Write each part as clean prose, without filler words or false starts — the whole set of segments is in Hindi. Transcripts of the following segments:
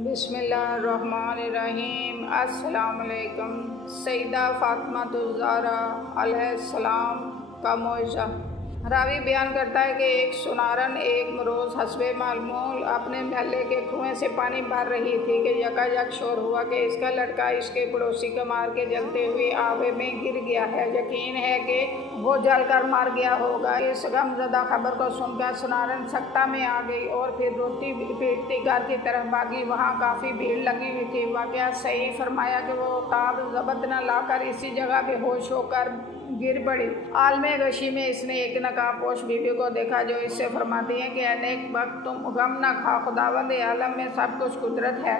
बिस्मिल्लाहिर्रहमानिर्रहीम। अस्सलामुअलैकुम। सैयदा फातिमा-तुज़-ज़हरा अलैहिस्सलाम का मौइज़ा। रावी बयान करता है कि एक सुनारन एक रोज़ हस्बे मालूम अपने महल्ले के कुएं से पानी भर रही थी कि यकायक शोर हुआ कि इसका लड़का इसके पड़ोसी को मार के जलते हुए आवे में गिर गया है। यकीन है कि वो जलकर मार गया होगा। इस गमज़दा खबर को सुनकर सुनारन सख्ता में आ गई और फिर रोती पीटती घर की तरफ भागी। वहाँ काफ़ी भीड़ लगी हुई थी। वाक़या सही फरमाया कि वो ताब ज़ब्त न लाकर इसी जगह बेहोश होकर गिर पड़ी। आलमे गशी में इसने एक नकाबपोश बीबी को देखा जो इससे फरमाती है कि अनेक वक्त तुम गम न खा, खुदावंद आलम में सब कुछ कुदरत है,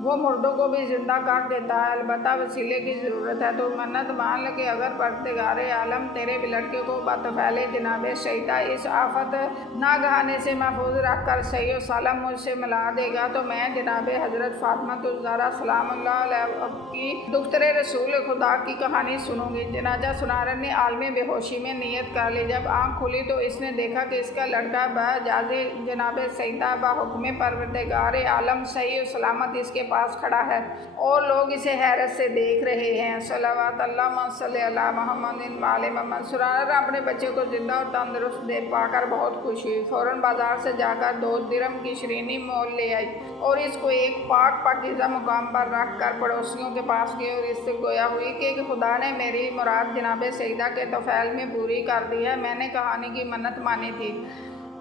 वो मुर्दों को भी जिंदा कर देता है, अलबत्ता वसीले की ज़रूरत है। तो मन्नत मान ले कि अगर परवरदिगारे आलम तेरे लड़के को बतफ़ैले जनाब सईदा इस आफत नागहाने से महफूज रख कर सही और सालम मुझसे मिला देगा तो मैं जनाब हज़रत फातिमा-तुज़-ज़हरा सलामुल्लाह अलैहा की दुख्तरे रसूल खुदा की कहानी सुनूंगी। जनाजा सुनारन ने आलमे बेहोशी में नीयत कर ली। जब आँख खुली तो इसने देखा कि इसका लड़का बाजाज़े जनाब सईदा बाहुक्म परवरदिगार आलम सही और सलामत इसके पास खड़ा है और लोग इसे हैरत से देख रहे हैं। सल्लल्लाहु अलैहि मोहम्मद। सुनारन अपने बच्चे को जिंदा और तंदुरुस्त देख पाकर बहुत खुश हुई। फ़ौरन बाजार से जाकर 2 दिरहम की शरीनी मोल ले आई और इसको एक पाकीज़ा मुकाम पर रख कर पड़ोसियों के पास गई और इससे गोया हुई कि खुदा ने मेरी मुराद जनाब सईदा के तौफ़ैल में पूरी कर दी है। मैंने कहानी की मन्नत मानी थी,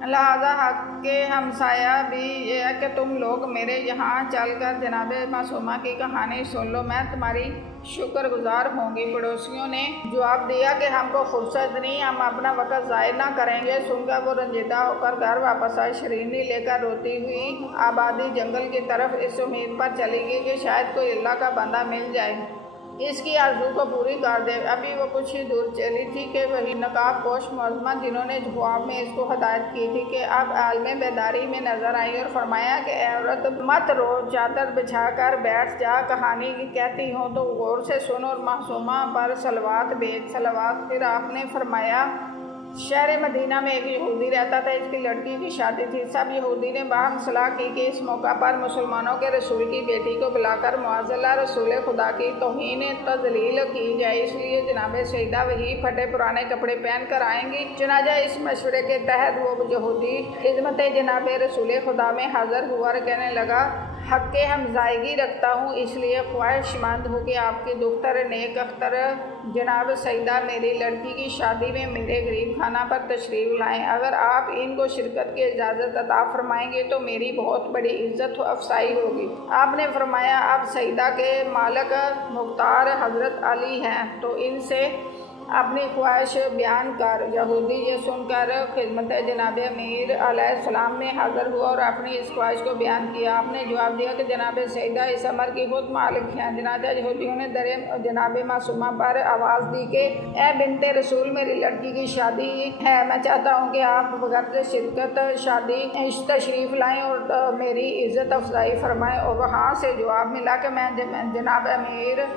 लिहाजा हक के हमसाया भी ये है कि तुम लोग मेरे यहाँ चलकर जनाब मासूमा की कहानी सुन लो, मैं तुम्हारी शुक्रगुजार होंगी। पड़ोसियों ने जवाब दिया कि हमको फुर्सत नहीं, हम अपना वक्त ज़ाया ना करेंगे। सुनकर वो रंजीदा होकर घर वापस आई। शरीनी लेकर रोती हुई आबादी जंगल की तरफ इस उम्मीद पर चली गई कि शायद कोई अल्लाह का बंदा मिल जाए, इसकी आरज़ू को पूरी कर दे। अभी वो कुछ ही दूर चली थी कि वही नकाबपोश मुअज़्ज़मा जिन्होंने जवाब में इसको हदायत की थी कि अब आलमे बेदारी में नज़र आई और फरमाया कि औरत मत रो, चादर बिछा कर बैठ जा, कहानी कहती हूँ तो गौर से सुन और मासूमा पर सलवात भेज। सलवात। फिर आपने फरमाया शहर मदीना में एक यहूदी रहता था, इसकी लड़की की शादी थी। सब यहूदी ने बाहम सलाह की कि इस मौका पर मुसलमानों के रसूल की बेटी को बुलाकर मुअज़्ज़ला रसूल खुदा की तौहीन तज़लील की जाए, इसलिए जनाब सईदा वही फटे पुराने कपड़े पहन कर आएंगी। चुनांचे इस मशवरे के तहत वो यहूदी खिदमत जनाब रसूल खुदा में हाज़िर हुआ और कहने लगा, हक़ के हमज़ायगी रखता हूँ, इसलिए ख्वाहिशमंद हूँ कि आपकी दुख्तर नेक अख्तर जनाब सईदा मेरी लड़की की शादी में मेरे गरीब खाना पर तशरीफ़ लाएँ। अगर आप इनको शिरकत की इजाज़त अता फरमाएंगे तो मेरी बहुत बड़ी इज़्ज़त अफसाई होगी। आपने फरमाया अब सईदा के मालिक मुख्तार हज़रत अली हैं तो इनसे अपनी ख्वाहिश बयान कर। यहूदी ये सुनकर खिदमत जनाब अमीर अलैहिस्सलाम में हाज़िर हुआ और अपनी इस ख्वाहिश को बयान किया। आपने जवाब दिया कि जनाब सईदा इस अमर की खुद मालिक हैं। जनाजा यहूदियों ने दर जनाब मासूमा पर आवाज़ दी कि ए बिनते रसूल, मेरी लड़की की शादी है, मैं चाहता हूँ कि आप बगैर शिरकत शादी तशरीफ़ लाएँ और मेरी इज़्ज़त अफजाई फरमाएँ। और वहाँ से जवाब मिला कि मैं जनाब अमीर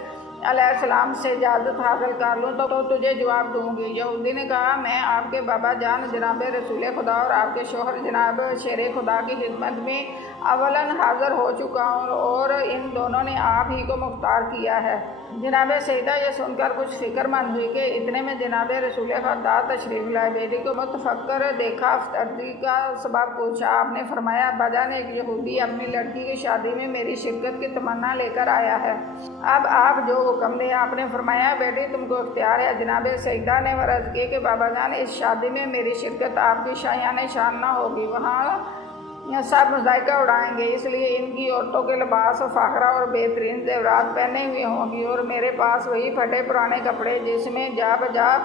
अलैहिस्सलाम से इजाज़त हासिल कर लूँ तो तुझे जवाब दूँगी। यहूदी ने कहा, मैं आपके बाबा जान जनाब रसूल खुदा और आपके शोहर जनाब शेर खुदा की खिदमत में अवलन हाज़िर हो चुका हूँ और इन दोनों ने आप ही को मुख्तार किया है। जनाब सईदा ये सुनकर कुछ फ़िक्रमंद हुई कि इतने में जनाब रसूल खुदा तशरीफ़ लाए। बेटी को मुतफक्कर देखा, अर्ज़ी का सबब पूछा। आपने फरमाया, अब्बाजान एक यहूदी अपनी लड़की की शादी में मेरी शिरकत की तमन्ना लेकर आया है, अब आप जो हुक्म दे। आपने फरमाया, बेटी तुमको इख्तियार है। जनाब सईदा ने अर्ज़ की कि बाबा जान इस शादी में मेरी शिरकत आपकी शायान शान ना होगी, वहाँ सब मज़ाइका उड़ाएंगे, इसलिए इनकी औरतों के लिबास फ़ाखरा और बेहतरीन ज़ेवरात पहने हुए होंगी और मेरे पास वही फटे पुराने कपड़े जिसमें जा बजा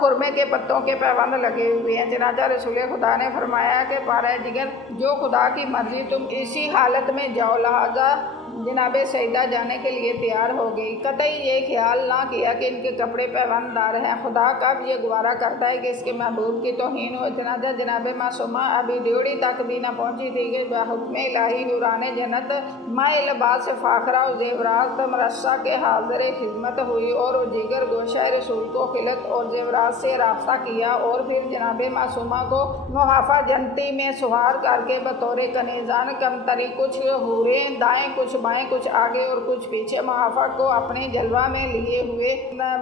खुरमे के पत्तों के पैबंद लगे हुए हैं। जनाजा रसूल खुदा ने फरमाया कि पारा जिगर जो खुदा की मर्ज़ी तुम इसी हालत में जाओ, लिहाजा जनाब सईदा जाने के लिए तैयार हो गई। कतई ये ख्याल ना किया कि इनके कपड़े पैबंदार हैं। खुदा कब ये गवारा करता है कि इसके महबूब की तौहीन हो। जनाजा जनाब मासूमा अभी ड्योढ़ी तक भी न पहुँची थी कि हुक्म इलाही हुराने जन्नत माए लिबास फ़ाखरा और जेवरात मरसा के हाजिर खिदमत हुई और जिगर गोशा रसूल को खिलत और जेवरात से रास्ता किया और फिर जनाब मासूमा को मुहाफा जनती में सुहार करके बतौर कनीजान कमतरी कुछ हुरें दाएं कुछ बाएं कुछ आगे और कुछ पीछे मुहाफा को अपने जलवा में लिए हुए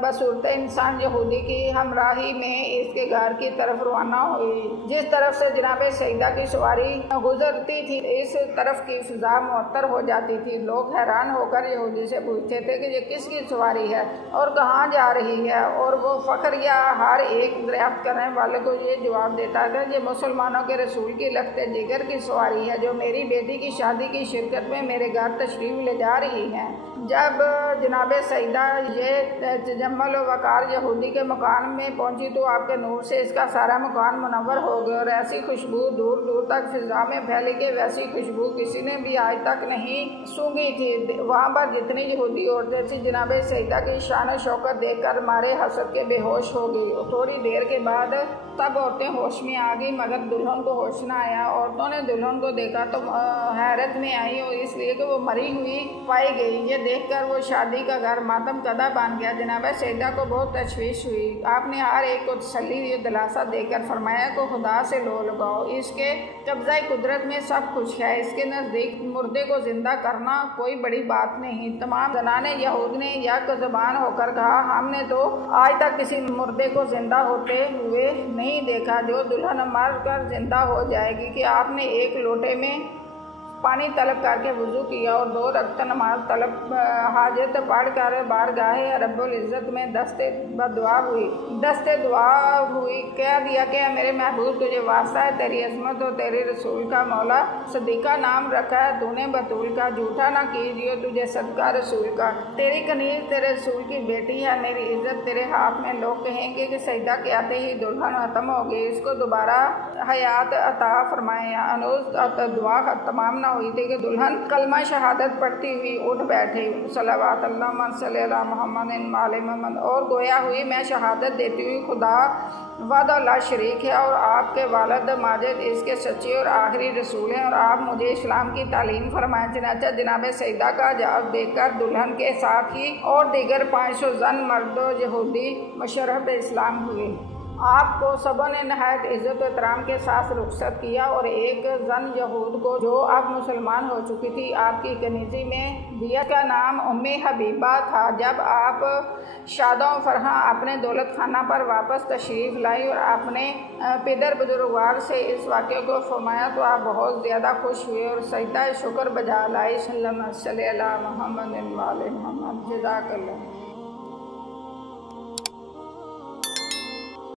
बसूरत इंसान यहूदी की हमराही में इसके घर की तरफ रवाना हुई। जिस तरफ से जनाब सईदा की सवारी गुजरती थी इस तरफ की फिजा मुअत्तर हो जाती थी। लोग हैरान होकर यहूदी से पूछते थे कि ये किसकी सवारी है और कहाँ जा रही है, और वो फ़ख्र या हर एक दरियाफ्त करने वाले को ये जवाब देता था ये मुसलमानों के रसूल की लख्ते जिगर की सवारी है जो मेरी बेटी की शादी की शिरकत में मेरे घर तशरीफ़ ले जा रही हैं। जब जनाब सईदा ये तजम्मुल वक़ार यहूदी के मकान में पहुंची तो आपके नूर से इसका सारा मकान मुनव्वर हो गया और ऐसी खुशबू दूर दूर तक फिजा में फैली कि वैसी खुशबू किसी ने भी आज तक नहीं सूंघी थी। वहाँ पर जितनी यहूदी औरतें थी जनाब सईदा की शान शौकत देखकर मारे हसद के बेहोश हो गई। थोड़ी देर के बाद सब औरतें होश में आ गई मगर दुल्हन को होश न आया। औरतों ने दुल्हन को देखा तो हैरत में आई और इसलिए कि वो मरी हुई पाई गई। ये देखकर वो शादी का घर मातम कदा बन गया। जनाब सईदा को बहुत तशवीश हुई। आपने हर एक को तसल्ली दिलासा देकर फरमाया को खुदा से लो लगाओ, इसके कब्ज़ा कुदरत में सब कुछ है, इसके नज़दीक मुर्दे को जिंदा करना कोई बड़ी बात नहीं। तमाम जनाने यहूद ने यक ज़बान होकर कहा हमने तो आज तक किसी मुर्दे को जिंदा होते हुए नहीं देखा जो दुल्हन मर कर जिंदा हो जाएगी। कि आपने एक लोटे में पानी तलब करके वुज़ू किया और 2 रकात नमाज तलब हाजत पढ़ कर बारगाह रब्बुल इज़्ज़त में दस्ते दुआ हुई। कह दिया कि मेरे महबूब तुझे वास्ता है, तेरी अज़मत और तेरे रसूल का मौला सदीक़ा नाम रखा है तूने बतूल का, झूठा ना कीजिए तुझे सदका रसूल का। तेरी कनीज़ तेरे रसूल की बेटी है, मेरी इज़्ज़त तेरे हाथ में। लोग कहेंगे कि सईदा के आते ही दुल्हन ख़त्म हो गई, इसको दोबारा हयात अता फरमाए। अनुज दुआ तमाम हुई थी कि दुल्हन कलमा शहादत पढ़ती हुई उठ बैठी सल्लल्लाहु अलैहि मोहम्मद और गोया हुई मैं शहादत देती हुई खुदा वादा शरीक है और आपके वालिद माजिद इसके सच्चे और आखिरी रसूल हैं और आप मुझे इस्लाम की तालीम फरमाएं। चनाचा जनाब सईदा का जवाब देकर दुल्हन के साथ ही और दीगर 500 जन मर्द यहूदी मुशर्रफ इस्लाम हुए। आपको सबों ने नहायत इज़्ज़त एहतराम के साथ रुखसत किया और एक जन यहूद को जो अब मुसलमान हो चुकी थी आपकी कनीज़ी में दिया का नाम उम्मे हबीबा था। जब आप शादों फरहा अपने दौलत खाना पर वापस तशरीफ़ लाई और अपने पिदर बुजुर्गवार से इस वाक़े को फरमाया तो आप बहुत ज़्यादा खुश हुए और सजदा शुक्र बजा लाई। सल्लल्लाहु अलैहि मोहम्मद जज़ाकल्लाह।